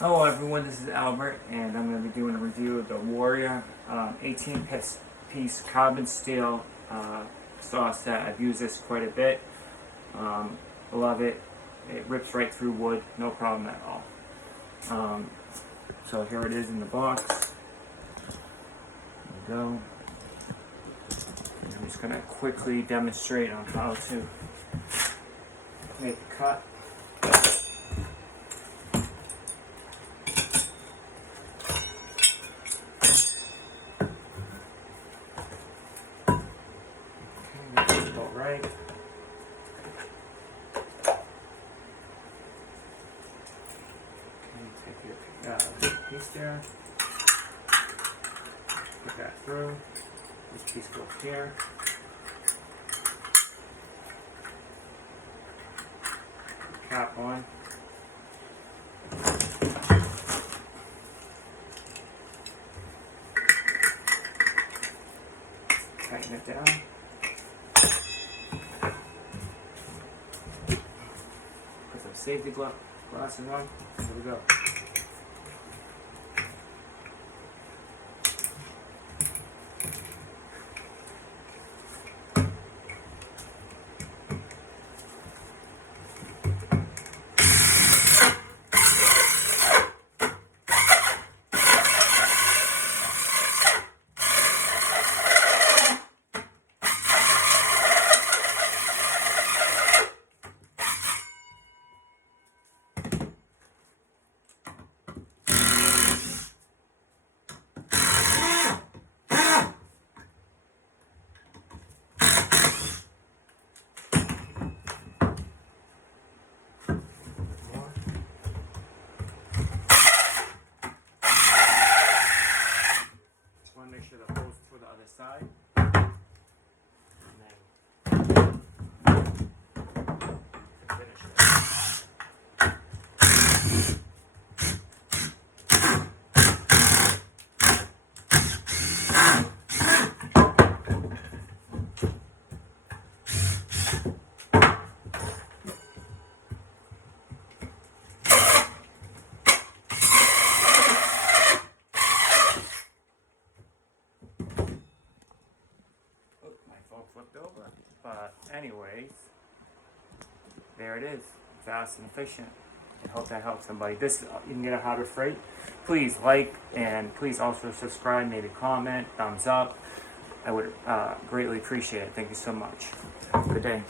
Hello everyone, this is Albert, and I'm going to be doing a review of the Warrior 18-piece carbon steel saw set. I've used this quite a bit. I love it. It rips right through wood, no problem at all. So here it is in the box. There we go. And I'm just going to quickly demonstrate on how to make a cut. Right. Okay, take your piece there. Put that through. This piece goes here. Cap on. Tighten it down. Safety glasses on. Here we go. Make sure the hole's to the other side. And then finish it. Flipped over, but anyways, there it is, fast and efficient. I hope that helps somebody. This you can get a Harbor Freight. Please like and please also subscribe, maybe comment, thumbs up. I would greatly appreciate it. Thank you so much. Good day.